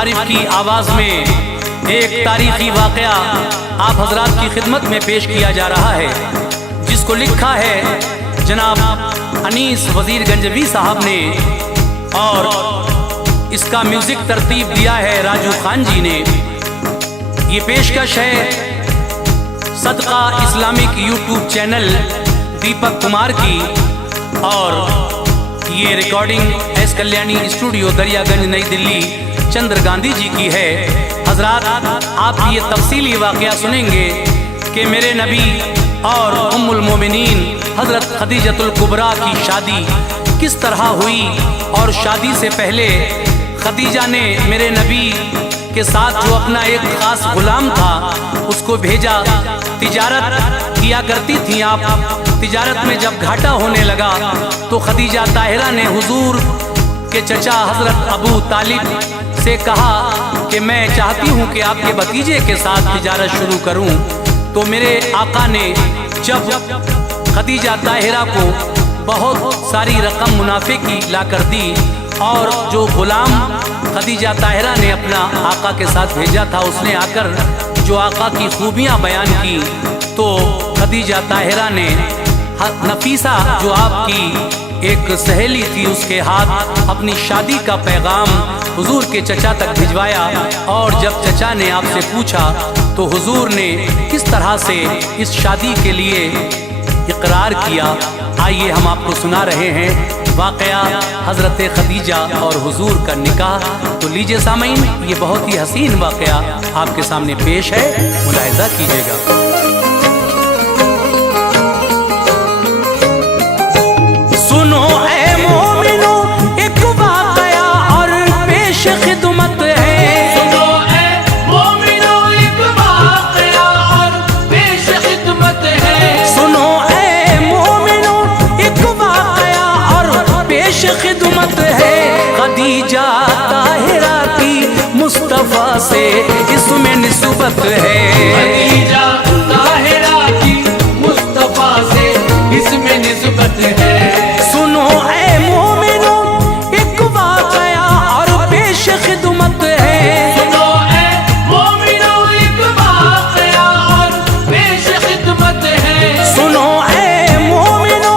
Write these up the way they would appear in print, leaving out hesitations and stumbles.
आरिफ की आवाज़ में एक तारीखी वाक़या आप हजरात की खिदमत में पेश किया जा रहा है, जिसको लिखा है जनाब अनीस वज़ीर गंजवी साहब ने और इसका म्यूज़िक तरतीब दिया है राजू खान जी ने। ये पेशकश है सदका Islamic YouTube channel Deepak Kumar की, और ये recording S Kalyani studio Daryaganj नई दिल्ली चंद्र गांधी जी की है। हजरात आप ये तफसीली वाक़या सुनेंगे कि मेरे नबी और उम्मुल मोमिनीन हज़रत खदीजतुल कुबरा की शादी किस तरह हुई, और शादी से पहले खदीजा ने मेरे नबी के साथ जो अपना एक ख़ास गुलाम था उसको भेजा। तिजारत किया करती थी आप, तिजारत में जब घाटा होने लगा तो खदीजा ताहिरा ने हुजूर के चचा हज़रत अबू तालिब से कहा कि मैं चाहती हूँ कि आपके भतीजे के साथ तिजारत शुरू करूँ। तो मेरे आका ने जब खदीजा ताहिरा को बहुत सारी रकम मुनाफे की ला कर दी, और जो गुलाम खदीजा ताहिरा ने अपना आका के साथ भेजा था उसने आकर जो आका की खूबियाँ बयान की, तो खदीजा ताहिरा ने नफीसा जो आपकी एक सहेली थी उसके हाथ अपनी शादी का पैगाम हुजूर के चचा तक भिजवाया। और जब चचा ने आपसे पूछा तो हुजूर ने किस तरह से इस शादी के लिए इकरार किया, आइए हम आपको सुना रहे हैं वाक़या हज़रत खदीजा और हुजूर का निकाह। तो लीजिए सामीन, ये बहुत ही हसीन वाक़या आपके सामने पेश है, मुलाहिज़ा कीजिएगा। सुनो ए मोमिनो एक वाक़या और पेश खिदमत है। सुनो ए मोमिनो एक वाक़या और पेश खिदमत है। सुनो ए मोमिनो एक वाक़या और पेश खिदमत है। खदीजा ताहिरा की मुस्तफ़ा से इसमें निस्बत है। खदीजा ताहिरा की मुस्तफ़ा से इसमें निस्बत है। सुनो ए मोमिनो एक वाक़या और पेश खिदमत है। सुनो ए मोमिनो एक वाक़या और पेश खिदमत है। सुनो ए मोमिनो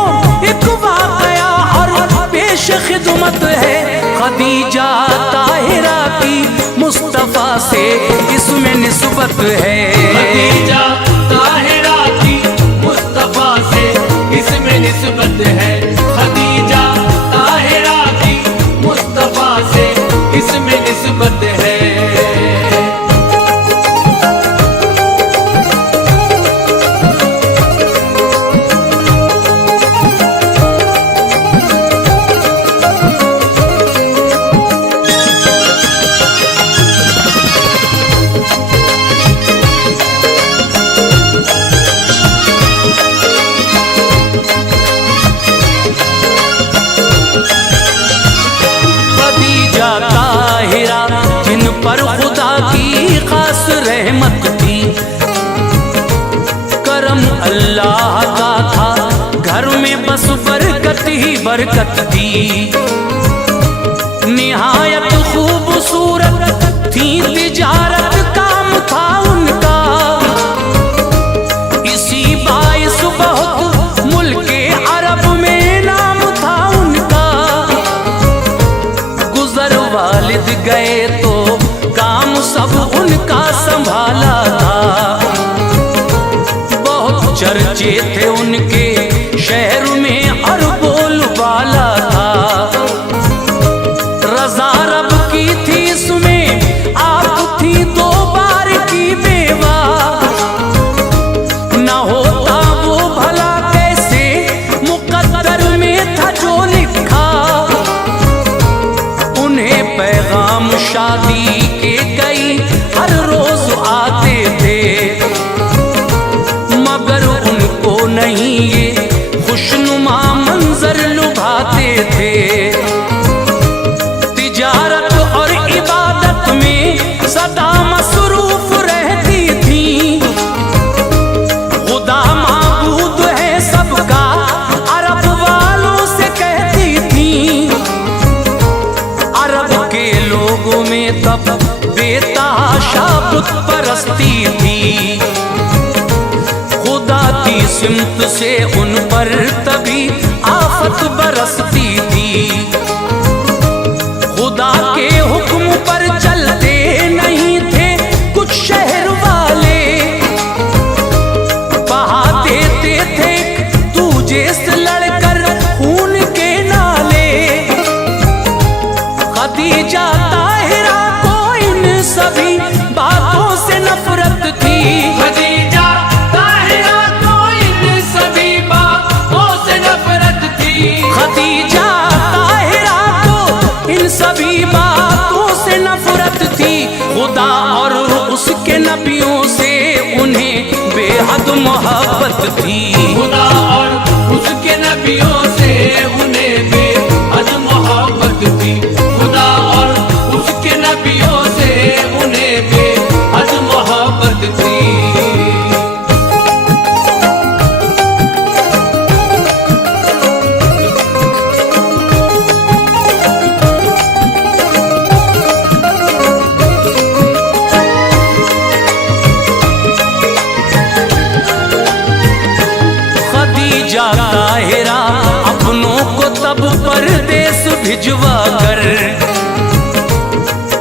एक वाक़या और पेश खिदमत है। खदीजा ताहिरा की मुस्तफ़ा से इसमें निस्बत है। खदीजा ताहिरा की मुस्तफ़ा से इसमें निस्बत है। खदीजा ताहिरा की मुस्तफ़ा से इसमें निस्बत है। पर खुदा की खास रहमत थी, करम अल्लाह का था, घर में बस बरकत ही बरकत थी। निहायत खूबसूरत थी तिजारत काम था उनका, इसी बाइस बहुत मुल्के अरब में नाम था उनका। गुजर वालिद गए तो काम सब उनका संभाला था, बहुत चर्चे थे उनके शहर में और बोलबाला था। रज़ा रब की थी इसमें आप थी दो बार की बेवा, न होता वो भला कैसे मुकद्दर में था जो लिखा। उन्हें पैगाम शादी के कई हर रोज आते थे, मगर उनको नहीं ये खुशनुमा मंजर लुभाते थे। तिजारत और इबादत में सदा मसरूफ रहती थी, खुदा माबूद है सबका अरब वालों से कहती थी। अरब के लोगों में तब बुत परस्ती थी। खुदा की सिमत से उन पर तभी आफत बरसती थी। खुदा के हुक्म पर चलते नहीं थे कुछ शहर वाले, बहा देते थे तुझे से लड़कर खून के नाले। खदीजा ताहिरा को इन सभी बातों से नफरत थी। खदीजा ताहिरा को इन सभी बातों से नफरत थी। खदीजा ताहिरा को इन सभी बातों से नफरत थी। खुदा और उसके नबियों से उन्हें बेहद मोहब्बत थी। खुदा और उसके नबियों से उन्हें बेहद मोहब्बत थी। खुदा और उसके नबियों से उन्हें बेहद मोहब्बत थी। खदीजा ताहिरा अपनों को तब परदेस भिजवा कर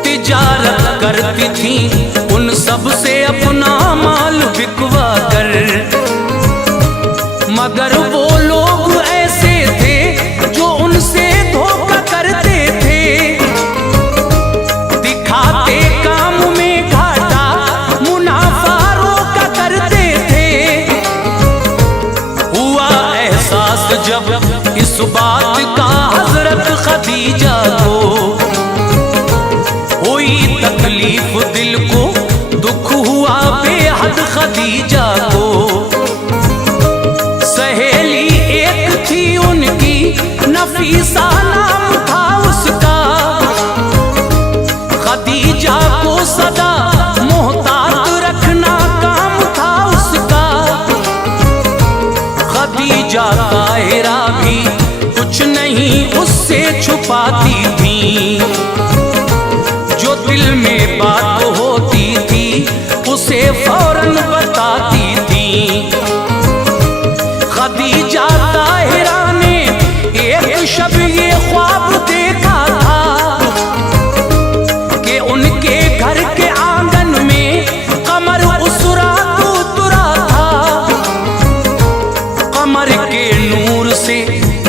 तिजारत करती थी, उन सब से अपना माल बिकवा कर। मगर वो लोग ऐसे थे जो उनसे धोखा करते थे, दिखाते काम में घाटा मुनाफा रोका करते थे। हुआ एहसास जब इस बात का हजरत खदीजा को, हुई तकलीफ दिल को, दुख हुआ बेहद खदीजा को। सहेली एक थी उनकी, नफीसा नाम था उसका। खदीजा को सदा मोहतात रखना काम था उसका। खदीजा ताहिरा भी कुछ नहीं उससे छुपाती थी, जो दिल में बात होती थी उसे फौरन बताती थी। खदीजा ताहिरा ने एक शब ये ख्वाब देखा था कि उनके घर के आंगन में कमर उस रात उतरा था। कमर के नूर से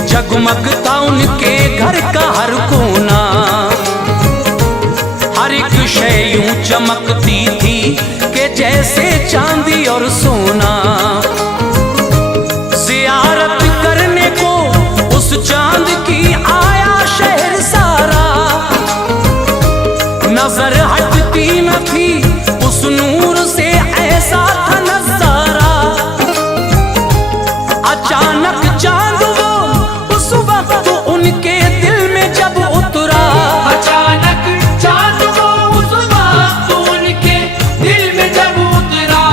जगमगता उनके घर का हर कोना, हर एक शय यूं चमकती थी कि जैसे चांदी और सोना। ज़ियारत करने को उस चांद की आया शहर सारा, नजर हटती न थी उस नूर से, ऐसा था नजारा। अचानक चांद वो उस वक्त उनके दिल में जब उतरा। अचानक चांद वो उस वक्त उनके दिल में जब उतरा।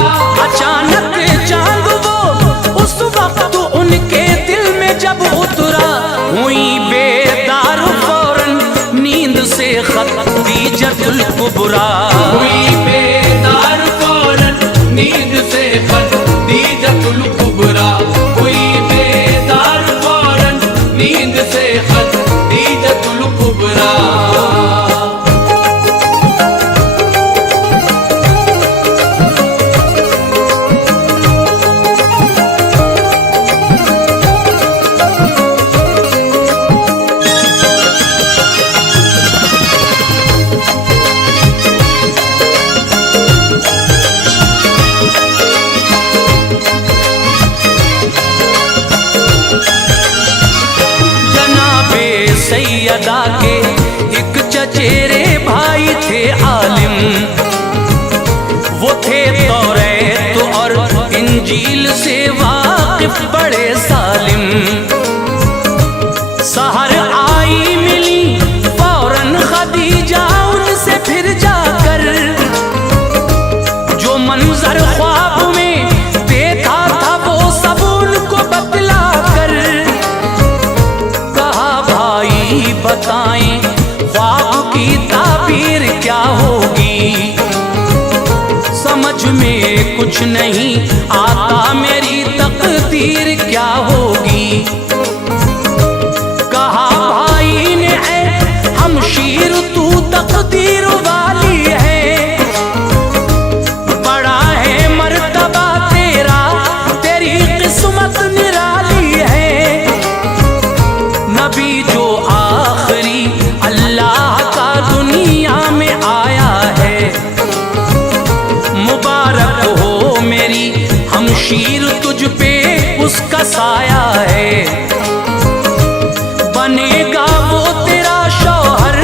अचानक चांद वो उस वक्त उनके दिल में जब उतरा। हुई बेदार फौरन नींद से खदीजतुल कुबरा। हुई बेदार फौरन नींद से खदीजतुल कुबरा। हुई बेदार फौरन नींद से खदीजतुल कुबरा। सैयदा के एक चचेरे भाई थे आलिम, वो थे तौरात और इंजील से वाकिफ बड़े सालिम। सहर आई मिली फौरन खदीजा उनसे फिर जाकर, जो मंजर ख्वाब में देखा था वो सब उनको बतला कर। कहा भाई बताएं ख्वाब की ताबीर क्या होगी। में कुछ नहीं आता, मेरी तकदीर क्या होगी। कहा भाई ने ऐ हमशीर तू तकदीर वाली है, बड़ा है मर्तबा तेरा, तेरी किस्मत निराली है। नबी जो आखिरी अल्लाह का दुनिया में आया है, मुबारक हो मेरी हमशीर तुझ पे उसका साया है। बनेगा वो तेरा शौहर,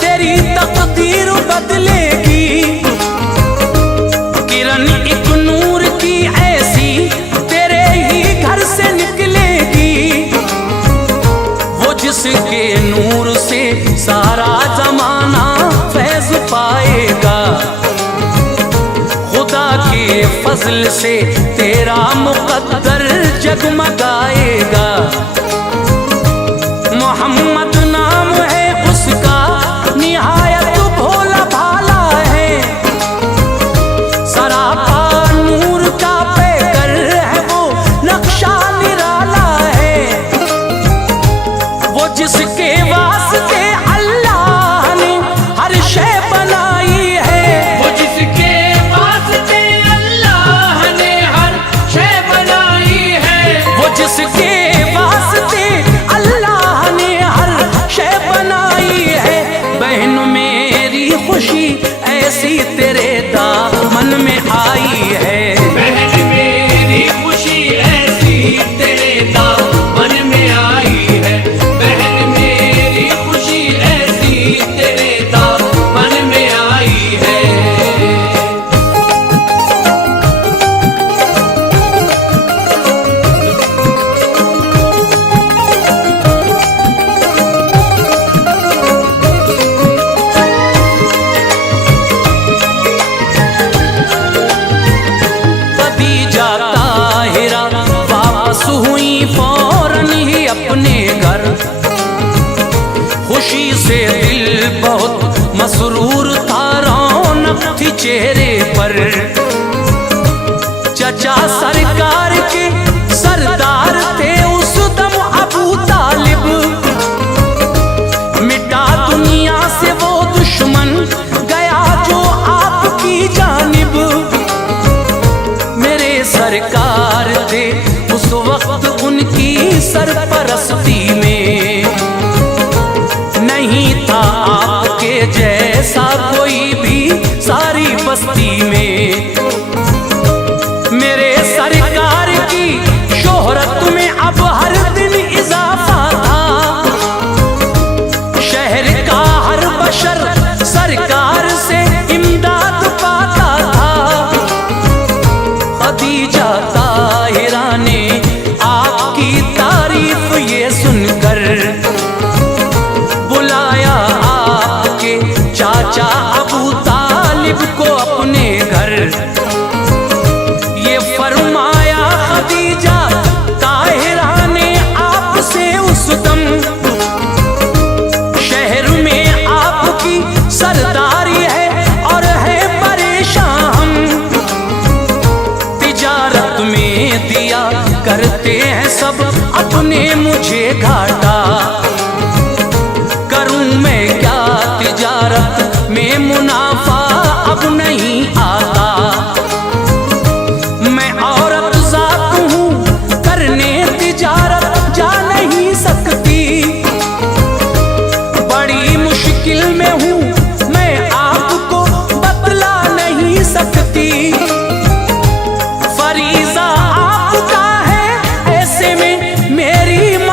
तेरी तकदीर बदलेगी। किरण एक नूर की ऐसी तेरे ही घर से निकलेगी, वो जिसके नूर से सारा जमाना फैज पाएगा। खुदा के फजल से तेरा मुकद्दर जगमगाएगा। मोहम्मद नाम है उसका, निहायत भोला भाला है, सरापा नूर का पैकर है, वो नक्शा निराला है। वो जिसके वास्ते अल्लाह ने हर शय बनाई है, वो जिसके वास्ते अल्लाह ने हर शय बनाई है, वो जिसके वास्ते अल्लाह ने हर शय बनाई है। बहन मेरी खुशी ऐसी तेरे दामन में आई है, बहन मेरी खुशी ऐसी तेरे दामन में आई है, बहन मेरी खुशी ऐसी तेरे दामन में आई है। खदीजा ताहिरा वापस हुई फौरन ही अपने घर। खुशी से दिल बहुत मसरूर था, रौनक थी चेहरे पर। चचा सरकार के सरदार थे उस दम अबू तालिब, मिटा दुनिया से वो दुश्मन गया जो आपकी जानिब। मेरे सरकार थे उस वक्त उनकी सरपरस्ती में, नहीं था आपके जैसा कोई भी सारी बस्ती में। मेरे सरकार की शोहरत में अब हर दिन इजाफा था, शहर का हर बशर सरकार से इमदाद पाता था। खदीजा ताहिरा ने आपकी तारीफ ये सुनकर बुलाया आपके चाचा अबू तालिब को अपने घर। ये फरमाया खदीजा ताहिरा ने आपसे उस दम, शहर में आपकी सरदारी है और है परेशान हम। तिजारत में दिया करते हैं सब अपने मुझे घाटा, करूं मैं क्या तिजारत में मुनाफा अब नहीं आता। मैं औरत जात हूं, करने तिजारत जा नहीं सकती, बड़ी मुश्किल में हूं मैं आपको बतला नहीं सकती। फरीजा आपका है ऐसे में मेरी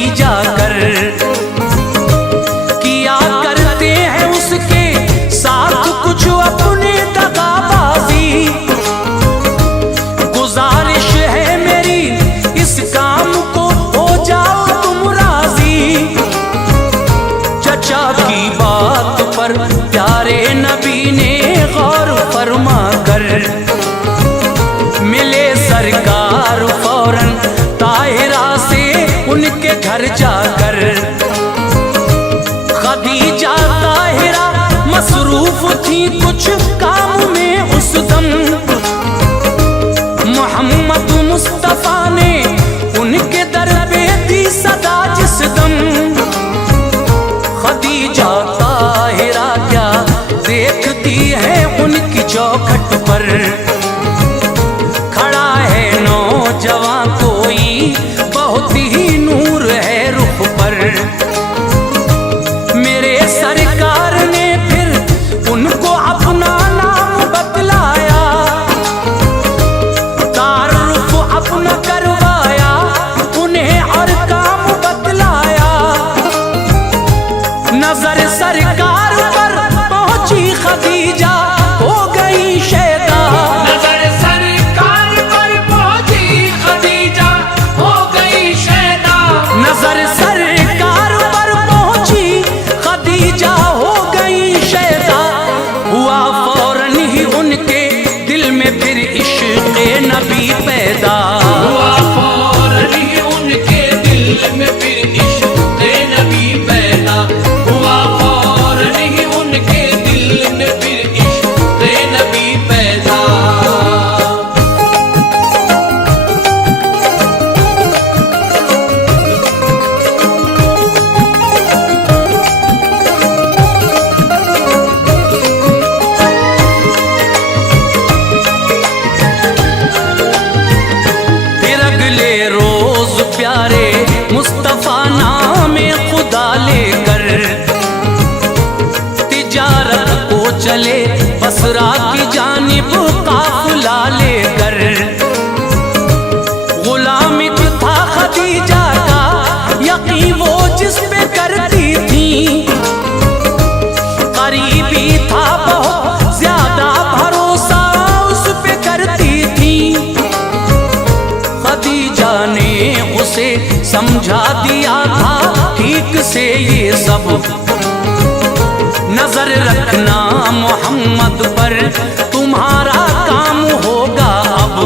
खदीजा कर, किया करते हैं उसके साथ कुछ अपने दगाबाजी। गुजारिश है मेरी इस काम को हो जाओ तुम राजी। चचा की बात पर प्यारे नबी ने गौर फरमा कर, मिले सरकार फौरन ताहिरा से उनके घर जाकर। खदीजा ताहिरा मसरूफ थी कुछ काम में उस दम, मोहम्मद मुस्तफा ने उनके दर पे दी सदा जिस दम। खदीजा ताहिरा क्या देखती है उनकी चौखट पर, खड़ा है नौजवान कोई बहुत ही नूर है रुख पर। मेरे सरकार ने फिर उनको अपना नाम बतलाया, तारुफ अपना करवाया उन्हें और काम बतलाया। नजर सरकार पर पहुंची खदीजा हो गई शैदा, नजर सरकार पर पहुंची खदीजा हो गई शैदा। नजर सरकार पर पहुंची खदीजा हो गई शैदा। हुआ फौरन ही उनके दिल में फिर इश्क़ नबी पैदा, हुआ फौरन ही उनके दिल में फिर इश्क़ नबी पैदा, हुआ फौरन ही उनके दिल में फिर इश्क़ नबी पैदा। फिर अगले रोज प्यारे मुस्तफा नामे खुदा लेकर तिजारत को चले बसरा की जानिब काफिला लेकर। गुलामी था खदीजा का यकीन वो जिस पे करती थी, करीबी था बहुत ज्यादा भरोसा उस पे करती थी। खदीजा ने उसे समझा दिया था ठीक से ये सब, नजर रखना मोहम्मद पर तुम्हारा काम होगा अब।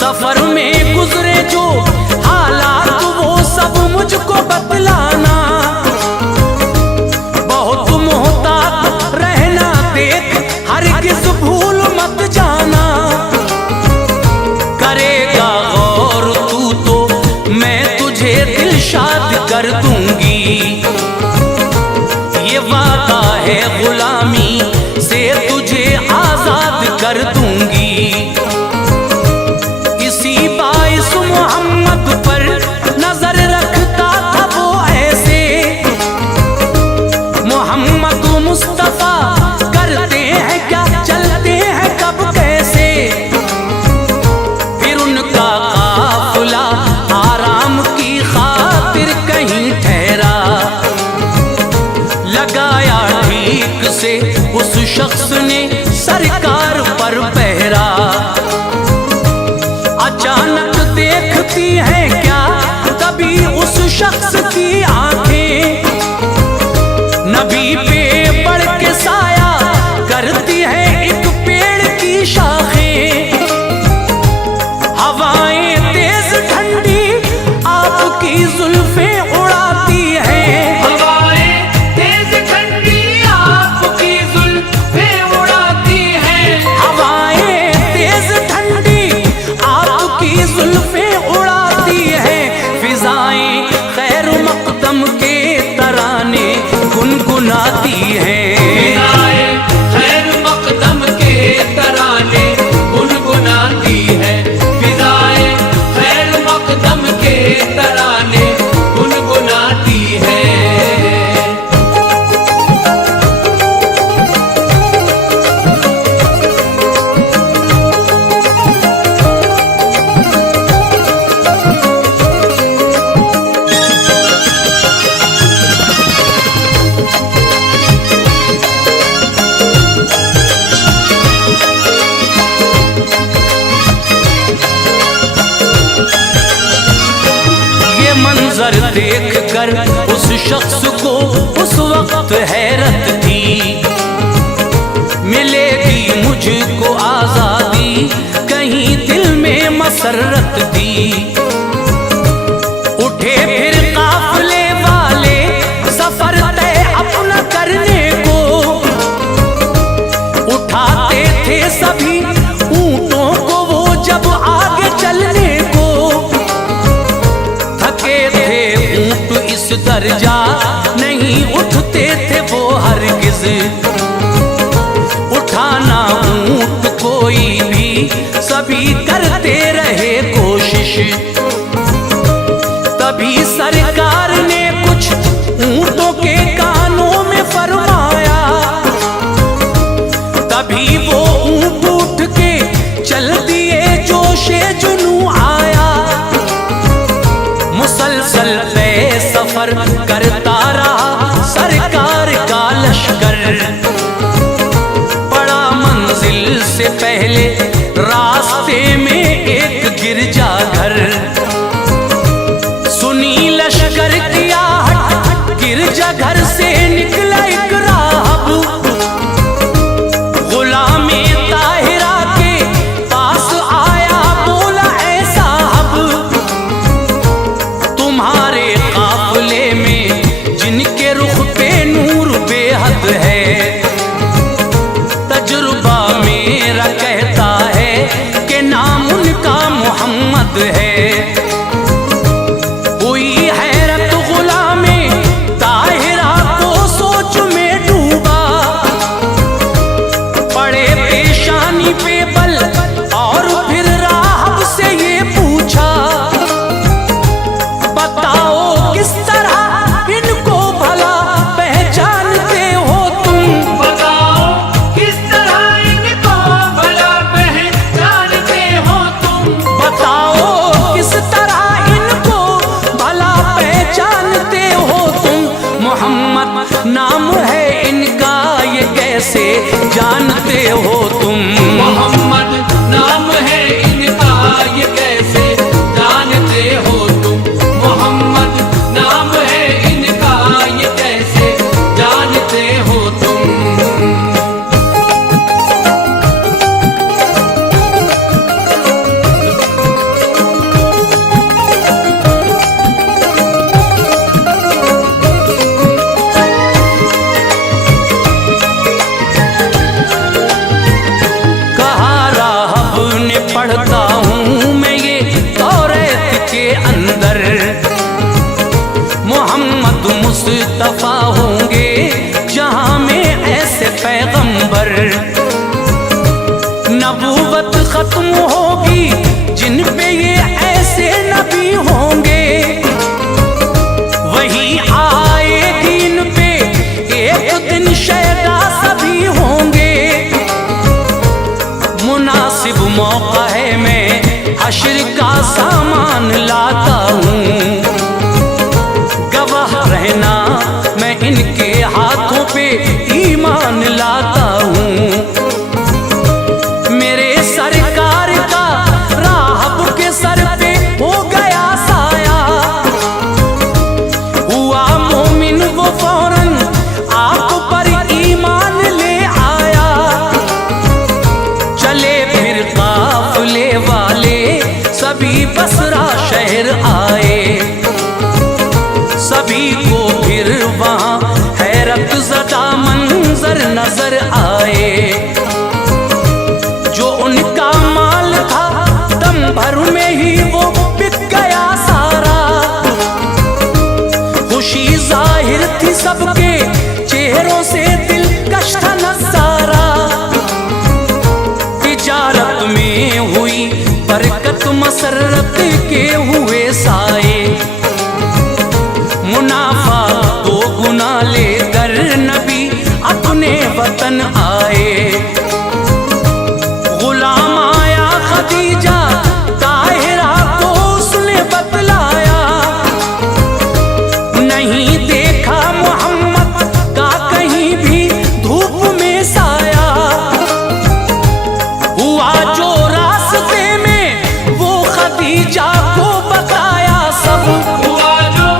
सफर में गुजरे जो हालात वो सब मुझको बतलाना, बहुत मोहतात रहना देख हरगिज़ भूल मत जाना। करेगा गौर तू तो मैं तुझे दिलशाद कर दूंगी, ये वादा है गुलामी से तुझे आजाद कर दूंगी। इसी बाइस मोहम्मद पर नजर रखता था वो ऐसे, मोहम्मद मुस्तफा करते हैं क्या चलते हैं कब कैसे। फिर उनका काफिला आराम की खातिर कहीं ठहरा, लगाया ठीक से उस शख्स ने सरकार पर पहरा। अचानक देखती है क्या कभी उस शख्स की आंखें, नबी पे बढ़ के साया करती है एक पेड़ की शाखें। हवाएं तेज ठंडी आपकी जुल्फें उड़ाती हैं, हवाएं तेज ठंडी आपकी जुल्फें उड़ाती हैं, हवाएं तेज ठंडी आपकी जुल्फें उड़ाती हैं। फिजाएं खैर मकदम के तराने गुनगुनाती हैं, फिजाएं खैर मकदम के तराने गुनगुनाती है, फिजाएं खैर मकदम के तराने गुनगुनाती है। देख कर उस शख्स को उस वक्त हैरत थी। मिलेगी मुझको आजादी, कहीं दिल में मसरत थी। उठे फिर काफले वाले सफर तय अपना करने को, उठाते थे सभी ऊंटों को वो जब आगे चलने को। थके थे ऊंट इस दर्जा नहीं उठते थे वो हरगिज। उठाना ऊंट कोई भी सभी करते रहे कोशिश। तभी सरकार ने कुछ ऊंटों के कानों में फरमाया। तभी वो ऊंट उठ के चल दिए, जोशे जुनू आया। मुसलसल पे सफर करता रहा सरकार का लश्कर। पड़ा मंजिल से पहले रास्ते में एक गिरजा घर। सुनी लश्कर की आहट, गिरजा घर से निकला एक राहब। गुलामे ताहिरा के पास आया, बोला ऐ साहब, तुम्हारे काफिले में जिनके रुख पे नूर बेहद है, तजुर्बा मेरा कहता है कि नाम उनका मोहम्मद है। हुई हैरत गुलामे ताहिरा को सोच में डूबा। पड़े पेशानी पे बल और फिर राहब से ये पूछा, बताओ किस तरह इनको भला पहचानते हो तुम। बताओ किस तरह इनको भला पहचानते हो तुम। बताओ किस तरह इनको भला पहचानते हो तुम। मोहम्मद नाम है इनका, ये कैसे जानते हो तुम। मोहम्मद नाम है इनका, ये कैसे जानते हो तुम। मोहम्मद नाम है इनका, ये कैसे जानते हो तुम। कहा राहब ने पढ़ता हूँ मैं ये तौरात के अंदर, मोहम्मद मुस्तफा होंगे जहाँ में ऐसे पैगंबर। नबूवत खत्म होगी जिन पे ये ऐसे नबी होंगे। वही आएगी इन पे एक दिन शैदा सभी होंगे। मुनासिब मौका है मैं हश्र का सामान लाता हूँ। गवाह रहना मैं इनके हाथों पे ईमान लाता हूँ। मेरे सरकार का राहब के सर पे हो गया साया। हुआ मोमिन वो फौरन आप पर ईमान ले आया। चले फिर काफिले वाले सभी बसरा शहर आए। सभी को फिर वहाँ हैरत ज़दा मंजर नजर आए। जो उनका माल था दम भर में ही वो बिक गया सारा। खुशी जाहिर थी सबके चेहरों से, दिलकश था नजारा। तिजारत में हुई बरकत, मसरत के हुए साए। मुनाफा दो गुना लेकर नबी अपने वतन आए। गुलाम आया खदीजा ताहिरा को उसने बतलाया। नहीं देखा मोहम्मद का कहीं भी धूप में साया। हुआ जो रास्ते में वो खदीजा को बताया सब। हुआ जो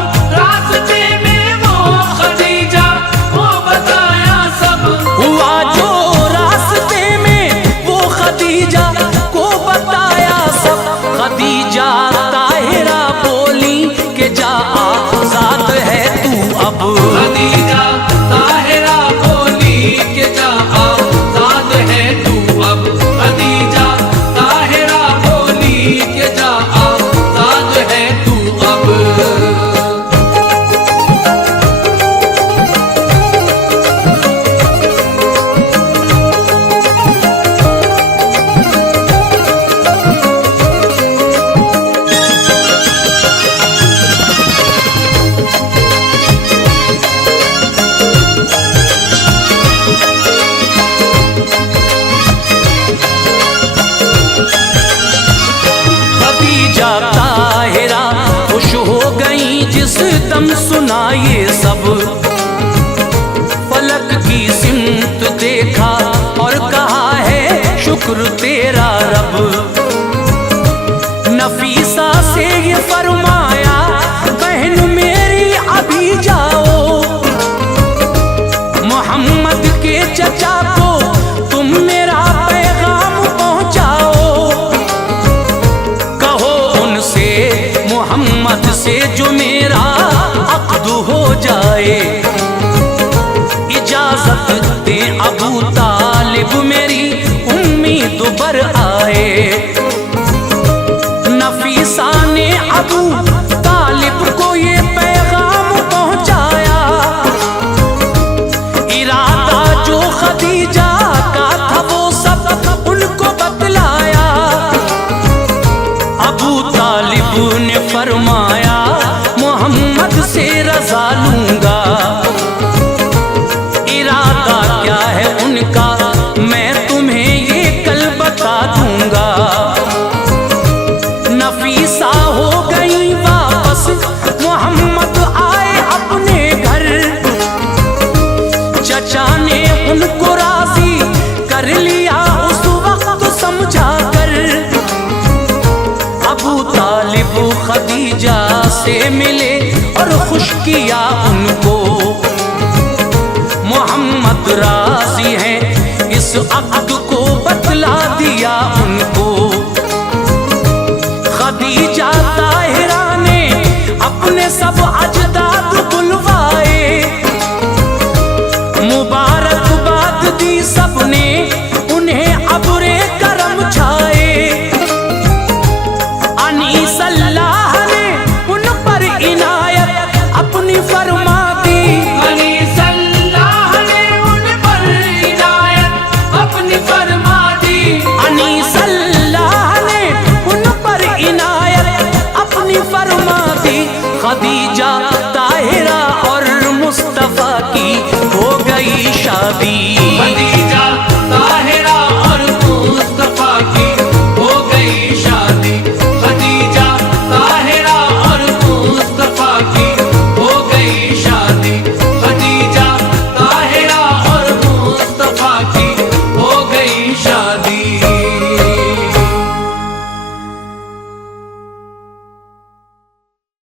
खदीजा ताहिरा खुश हो गई जिस दम सुना ये सब। फलक की सिमत देखा और कहा है शुक्र तेरा रब। नफीसा से ये फरमाया बहन मेरी अभी जाओ, मोहम्मद के चचा को तुम मेरा पैगाम पहुंचाओ। कहो उनसे मोहम्मद से जो मेरा अक़्द हो जाए। इजाजत दे अबू तालिब मेरी उम्मीद बर आए। नफीसा ने अबू तालिब को ये पैगाम पहुंचाया। इरादा जो खदीजा का था वो सब उनको बतलाया। अबू तालिब ने फरमाया मोहम्मद से रजा लूंगा। इरादा क्या है उनका मैं तुम्हें ये कल बता दूंगा। नफीसा हो गई वापस मोहम्मद आए अपने घर। चचा ने उनको राजी कर लिया उस वक्त समझा कर। अबू तालिब खदीजा से मिले और खुश किया उनको। मोहम्मद राजी हैं इस अक़्द को बतला दिया उनको। खदीजा ताहिरा ने अपने सब अजदाद बुलवाए। मुबारकबाद दी सबने उन्हें अब्रे करम छाए। अनीस अल्लाह ने उन पर इनायत अपनी फरमा दी। अनीस अल्लाह ने उन पर इनायत अपनी फरमा दी। अनीस अल्लाह ने उन पर इनायत अपनी फरमा दी। खदीजा ताहिरा और मुस्तफा की हो गई शादी।